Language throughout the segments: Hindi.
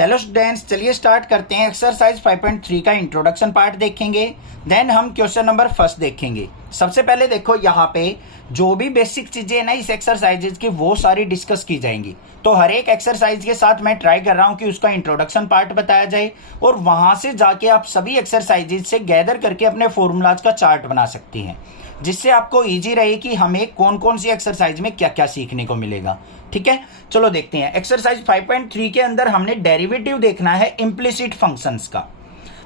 हेलो स्टूडेंट्स, चलिए स्टार्ट करते हैं। एक्सरसाइज 5.3 का इंट्रोडक्शन पार्ट देखेंगे, देन हम क्वेश्चन नंबर फर्स्ट देखेंगे। सबसे पहले देखो, यहाँ पे जो भी बेसिक चीजें हैं ना इस एक्सरसाइजेज की, वो सारी डिस्कस की जाएंगी। तो हर एक एक्सरसाइज के साथ मैं ट्राई कर रहा हूँ कि उसका इंट्रोडक्शन पार्ट बताया जाए, और वहां से जाके आप सभी एक्सरसाइजेज से गैदर करके अपने फॉर्मूलाज का चार्ट बना सकती हैं, जिससे आपको इजी रहे कि हमें कौन कौन सी एक्सरसाइज में क्या क्या सीखने को मिलेगा। ठीक है, चलो देखते हैं। एक्सरसाइज 5.3 के अंदर हमने डेरिवेटिव देखना है इम्प्लिसिट फंक्शंस का।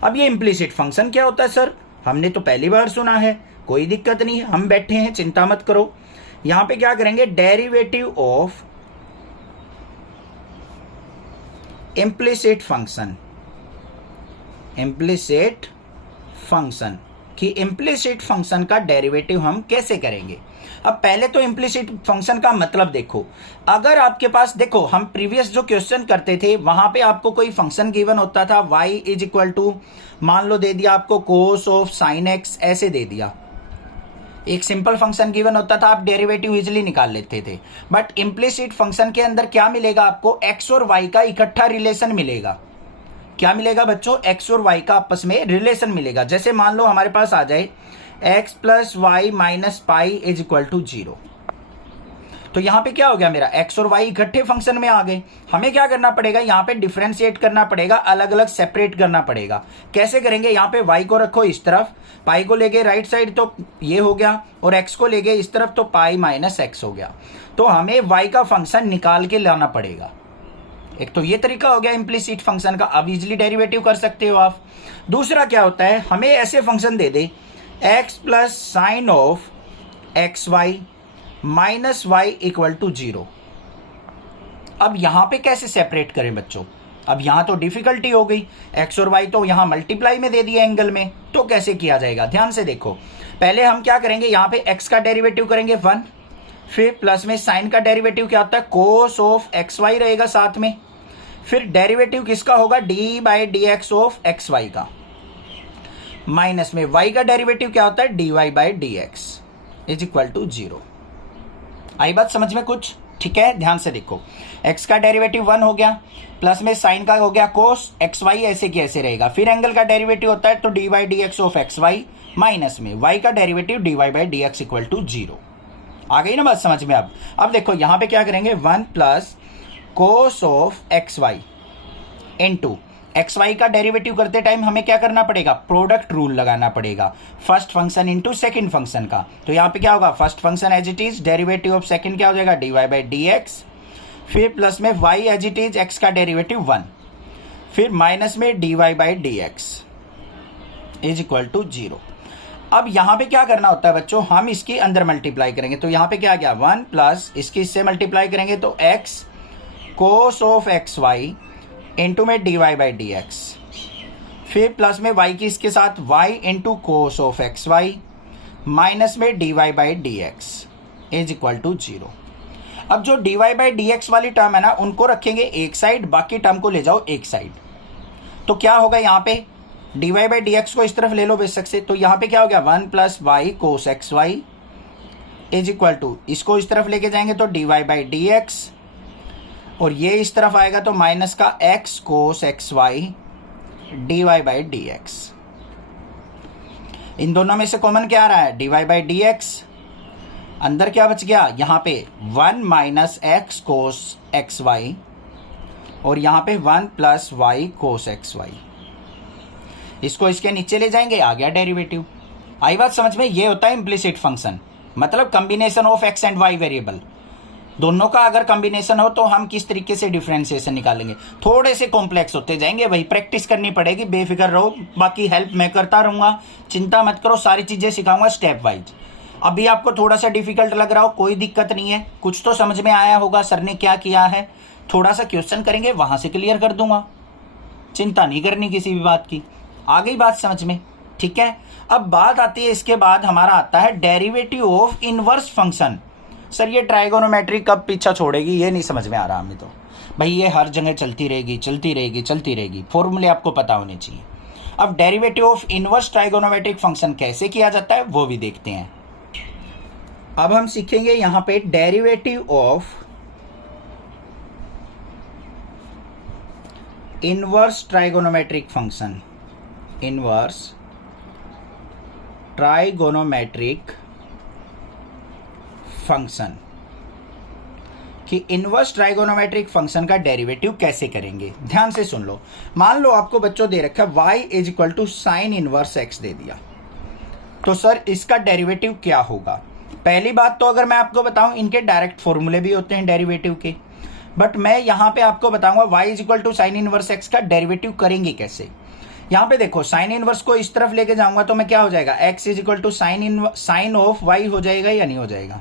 अब ये इम्प्लिसिट फंक्शन क्या होता है सर? हमने तो पहली बार सुना है, कोई दिक्कत नहीं है, हम बैठे हैं, चिंता मत करो। यहां पे क्या करेंगे, derivative of implicit function. Implicit function कि इम्प्लिसिट फंक्शन का डेरिवेटिव हम कैसे करेंगे। अब पहले तो इम्प्लिसिट फंक्शन का मतलब देखो। अगर आपके पास, देखो हम प्रीवियस जो क्वेश्चन करते थे वहां पे आपको कोई फंक्शन गिवन होता था, y इज इक्वल टू, मान लो दे दिया आपको कोस ऑफ साइन एक्स, ऐसे दे दिया, एक सिंपल फंक्शन गिवन होता था, आप डेरिवेटिव इजिली निकाल लेते थे। बट इम्प्लिसिट फंक्शन के अंदर क्या मिलेगा आपको, x और y का इकट्ठा रिलेशन मिलेगा। क्या मिलेगा बच्चों? x और y का आपस में रिलेशन मिलेगा। जैसे मान लो हमारे पास आ जाए x plus y minus pi is equal to 0, तो यहां पे क्या हो गया, मेरा x और y इकट्ठे फंक्शन में आ गए। हमें क्या करना पड़ेगा, यहां पे डिफरेंशिएट करना पड़ेगा, अलग अलग सेपरेट करना पड़ेगा। कैसे करेंगे, यहां पे y को रखो इस तरफ, पाई को ले गए राइट साइड तो ये हो गया, और x को ले गए इस तरफ तो पाई माइनस एक्स हो गया। तो हमें y का फंक्शन निकाल के लाना पड़ेगा। एक तो ये तरीका हो गया इम्प्लिसिट फंक्शन का, अब इजिली डेरिवेटिव कर सकते हो आप। दूसरा क्या होता है, हमें ऐसे फंक्शन दे दे x plus sine of x y minus y equal to 0। अब यहां पे कैसे सेपरेट करें बच्चों? अब यहां तो डिफिकल्टी हो गई, x और y तो यहां मल्टीप्लाई में दे दिया एंगल में, तो कैसे किया जाएगा? ध्यान से देखो, पहले हम क्या करेंगे, यहां पे x का डेरिवेटिव करेंगे 1, फिर प्लस में साइन का डेरिवेटिव क्या होता है, कोस ऑफ एक्स वाई रहेगा साथ में, फिर डेरिवेटिव किसका होगा, d by d x of x y का, माइनस में y का डेरिवेटिव क्या होता है, d y by d x is equal to 0। आई बात समझ में कुछ? ठीक है, ध्यान से देखो, x का डेरिवेटिव 1 हो गया, प्लस में साइन का हो गया कोस एक्स वाई, ऐसे कैसे रहेगा, फिर एंगल का डेरिवेटिव होता है तो d by d x of x y, minus में y का derivative d y by d x equal to 0। आ गई ना बात समझ में? अब देखो यहां पे क्या करेंगे, 1 plus cos of x y into x y का डेरिवेटिव करते टाइम हमें क्या करना पड़ेगा, प्रोडक्ट रूल लगाना पड़ेगा, first function into second function का। तो यहां पे क्या होगा, first function as it is, derivative of second क्या हो जाएगा, d y by d x, फिर प्लस में y as it is, x का डेरिवेटिव 1, फिर माइनस में dy by d x is equal to 0। अब यहां पे क्या करना होता है बच्चों, हम इसके अंदर मल्टीप्लाई करेंगे, तो यहां पे क्या गया, 1 प्लस इसकी इससे मल्टीप्लाई करेंगे तो x cos of x y into में dy बाई डी एक्स, फिर प्लस में y की इसके साथ y into cos of x y, minus में dy by d x is equal to 0। अब जो dy बाई डी एक्स वाली टर्म है ना, उनको रखेंगे एक साइड, बाकी टर्म को ले जाओ एक साइड। तो क्या होगा, यहाँ पे dy बाई डी एक्स को इस तरफ ले लो बेशक से, तो यहाँ पे क्या हो गया, 1 plus y cos x y is equal to, इसको इस तरफ लेके जाएंगे तो dy बाई डी एक्स, और ये इस तरफ आएगा तो माइनस का x cos x y d y by d x. इन दोनों में से कॉमन क्या आ रहा है, dy बाई डी एक्स, अंदर क्या बच गया, यहां पे 1 minus x cos x y, और यहां पे 1 plus y cos x y. इसको इसके नीचे ले जाएंगे, आ गया डेरिवेटिव। आई बात समझ में? ये होता है इम्प्लिसिट फंक्शन, मतलब combination of x and y variable. दोनों का अगर कॉम्बिनेशन हो तो हम किस तरीके से डिफरेंशिएशन निकालेंगे। थोड़े से कॉम्प्लेक्स होते जाएंगे, वही प्रैक्टिस करनी पड़ेगी, बेफिक्र रहो, बाकी हेल्प मैं करता रहूंगा, चिंता मत करो, सारी चीजें सिखाऊंगा स्टेप वाइज। अभी आपको थोड़ा सा डिफिकल्ट लग रहा हो, कोई दिक्कत नहीं है, कुछ तो समझ में आया होगा सर ने क्या किया है, थोड़ा सा क्वेश्चन करेंगे वहां से क्लियर कर दूंगा, चिंता नहीं करनी किसी भी बात की। आ गई बात समझ में? ठीक है, अब बात आती है, इसके बाद हमारा आता है derivative of inverse function. Sir ये ट्राइगोनोमेट्री कब पीछा छोड़ेगी, ये नहीं समझ में आ रहा हमें तो। भाई ये हर जगह चलती रहेगी, चलती रहेगी, चलती रहेगी, फॉर्मूले आपको पता होने चाहिए। अब derivative of inverse trigonometric function कैसे किया जाता है वो भी देखते हैं। अब हम सीखेंगे यहां पे derivative of inverse trigonometric function, inverse trigonometric function कि इनवर्स ट्राइगोनोमेट्रिक फंक्शन का डेरिवेटिव कैसे करेंगे। ध्यान से सुन लो। मान लो आपको बच्चों दे रखा है y is equal to sine inverse x दे दिया, तो सर इसका डेरिवेटिव क्या होगा। पहली बात तो अगर मैं आपको बताऊं, इनके डायरेक्ट फॉर्मूले भी होते हैं डेरिवेटिव के, बट मैं यहां पे आपको बताऊंगा y is equal to sine inverse x का डेरिवेटिव करेंगे कैसे। यहां पे देखो साइन इनवर्स को इस तरफ लेके जाऊंगा तो मैं क्या हो जाएगा, x is equal to sine of y हो जाएगा या नहीं हो जाएगा,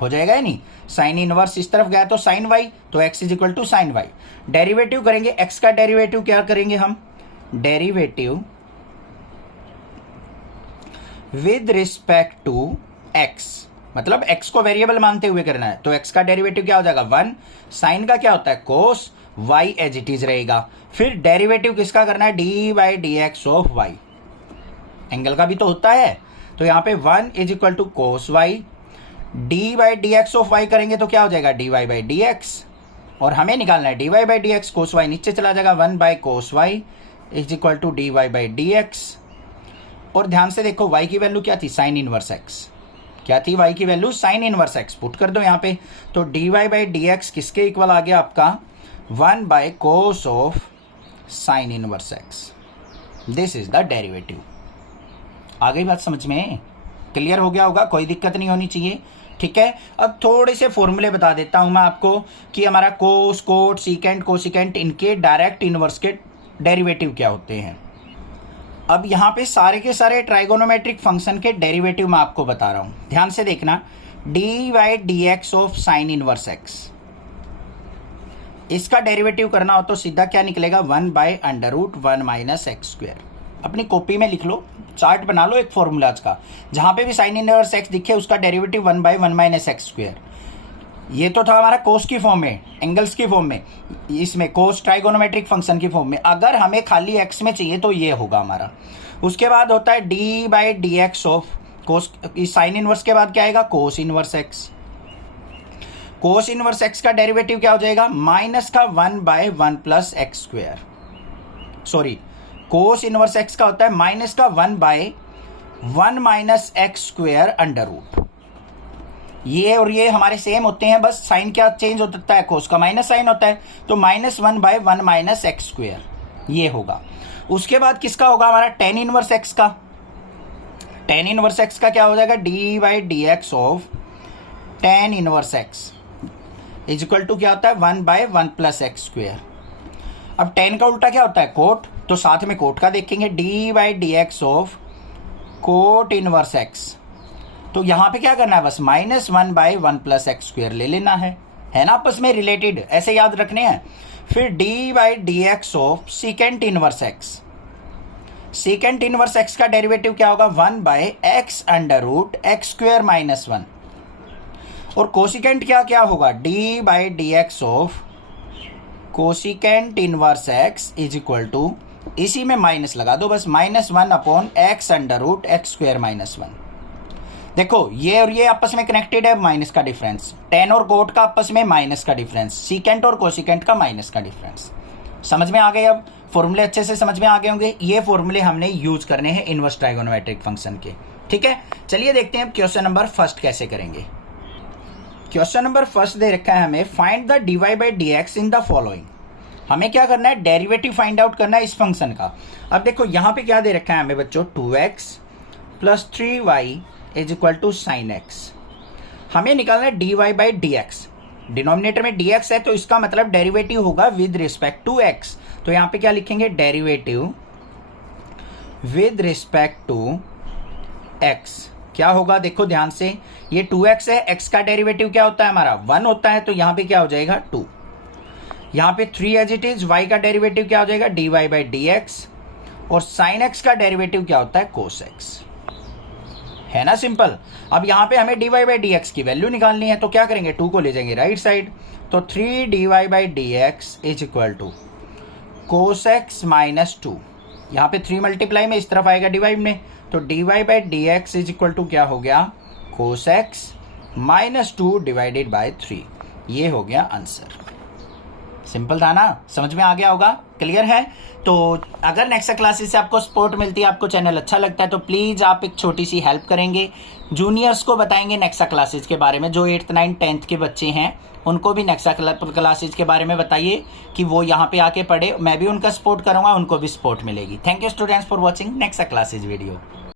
हो जाएगा या नहीं। साइन इनवर्स इस तरफ गया तो साइन y, तो x is equal to sine y। Derivative करेंगे, x का डेरिवेटिव क्या करेंगे हम, derivative with respect to x, मतलब x को वेरिएबल मानते हुए करना है, तो x का डेरिवेटिव क्या हो जाएगा 1, साइन का क्या होता है cos, y as it is रहेगा। फिर डेरिवेटिव किसका करना है, d by d x of y, angle का भी तो होता है, तो यहाँ पे 1 is equal to cos y, d by d x of y करेंगे तो क्या हो जाएगा d y by d x, और हमें निकालना है d y by d x, cos y नीचे चला जाएगा 1 by cos y is equal to d y by d x. और ध्यान से देखो y की वैल्यू क्या थी, साइन इनवर्स x, क्या थी y की value, sine inverse x, put कर दो यहाँ पे, तो d y by d x किसके इक्वल आ गया आपका 1 by cos of sine inverse x। This is the derivative. आ गई बात समझ में, क्लियर हो गया होगा, कोई दिक्कत नहीं होनी चाहिए, ठीक है। अब थोड़े से फॉर्मूले बता देता हूं मैं आपको कि हमारा कोस, कोट, सीकेंट, कोसिकेंट, इनके डायरेक्ट इनवर्स के डेरिवेटिव क्या होते हैं। अब यहाँ पे सारे के सारे ट्राइगोनोमेट्रिक फंक्शन के डेरिवेटिव मैं आपको बता रहा हूं, ध्यान से देखना। D by d x of sine inverse x, इसका डेरिवेटिव करना हो तो सीधा क्या निकलेगा 1 by under root 1 minus x square. अपनी कॉपी में लिख लो, चार्ट बना लो एक फॉर्मूलाज का, जहां पे भी साइन इनवर्स एक्स दिखे उसका derivative 1 by 1 minus x square. ये तो था हमारा कोस की फॉर्म में, एंगल्स की फॉर्म में, इसमें कोस ट्राइगोनोमेट्रिक फंक्शन की फॉर्म में। अगर हमें खाली एक्स में चाहिए तो ये होगा हमारा। उसके बाद होता है d by d x of cos, sine inverse के बाद क्या आएगा cos inverse x. Cos inverse x का डेरिवेटिव क्या हो जाएगा, माइनस का 1 by 1 plus x square. Sorry, cos inverse x का होता है माइनस का 1 by 1 minus x square under root. ये और ये हमारे सेम होते हैं, बस साइन क्या चेंज होता है, कोस का माइनस साइन होता है, तो minus 1 by 1 minus x square ये होगा। उसके बाद किसका होगा हमारा टेन इनवर्स एक्स का। टेन इनवर्स एक्स का क्या हो जाएगा, d by d x of tan inverse x is equal to क्या होता है 1 बाय 1 प्लस एक्स स्क्वायर। अब टेन का उल्टा क्या होता है कोट, तो साथ में कोट का देखेंगे, d by d x of cot inverse x. तो यहां पे क्या करना है, बस minus 1 by 1 plus x square ले लेना है ना, आपस में रिलेटेड ऐसे याद रखने हैं। फिर d by d x of secant inverse x. Secant inverse x का डेरिवेटिव क्या होगा 1 by x under root x square minus 1। और कोसिकेंट क्या क्या होगा, d by d x of cosecant inverse x is equal to, इसी में माइनस लगा दो बस, minus 1 upon x under root x square minus 1। देखो ये और ये आपस में कनेक्टेड है, माइनस का डिफरेंस, टेन और कोट का आपस में माइनस का डिफरेंस, सीकेंट और कोसिकेंट का माइनस का डिफरेंस। समझ में आ गए, अब फॉर्मूले अच्छे से समझ में आ गए होंगे। ये फॉर्मूले हमने यूज करने हैं इनवर्स ट्राइगोनोमेट्रिक फंक्शन के, ठीक है। चलिए देखते हैं क्वेश्चन नंबर फर्स्ट कैसे करेंगे। क्वेश्चन नंबर फर्स्ट दे रखा है हमें, find the d y by d x in the following. हमें क्या करना है, डेरिवेटिव फाइंड आउट करना है इस फंक्शन का। अब देखो यहाँ पे क्या दे रखा है हमें बच्चों, 2x plus 3y is equal to sine x. हमें निकालना है d y by d x. Denominator में dx है तो इसका मतलब डेरिवेटिव होगा विद रिस्पेक्ट टू x। तो यहाँ पे क्या लिखेंगे, derivative with respect to x क्या होगा, देखो ध्यान से, ये 2x है, x का डेरिवेटिव क्या होता है हमारा 1 होता है, तो यहाँ पे क्या हो जाएगा 2। यहाँ पे 3 एज इट इज, y का डेरिवेटिव क्या हो जाएगा d y by d x, और साइन x का डेरिवेटिव क्या होता है कोस x, है ना सिंपल। अब यहाँ पे हमें d y by d x की वैल्यू निकालनी है, तो क्या करेंगे 2 को ले जाएंगे राइट साइड, तो 3 d y by d x is equal to cos x minus 2। यहाँ पे 3 मल्टीप्लाई में इस तरफ आएगा डिवाइड में, तो d y by d x is equal to क्या हो गया cos x minus 2 divided by 3। ये हो गया आंसर। सिंपल था ना, समझ में आ गया होगा, क्लियर है। तो अगर नेक्स्ट क्लासेस से आपको सपोर्ट मिलती है, आपको चैनल अच्छा लगता है, तो प्लीज़ आप एक छोटी सी हेल्प करेंगे, जूनियर्स को बताएंगे नेक्स्ट क्लासेस के बारे में, जो 8th 9th 10th के बच्चे हैं उनको भी नेक्स्ट क्लासेस के बारे में बताइए कि वो यहाँ पे आके पढ़े, मैं भी उनका सपोर्ट करूँगा, उनको भी सपोर्ट मिलेगी। Thank you students for watching next classes video.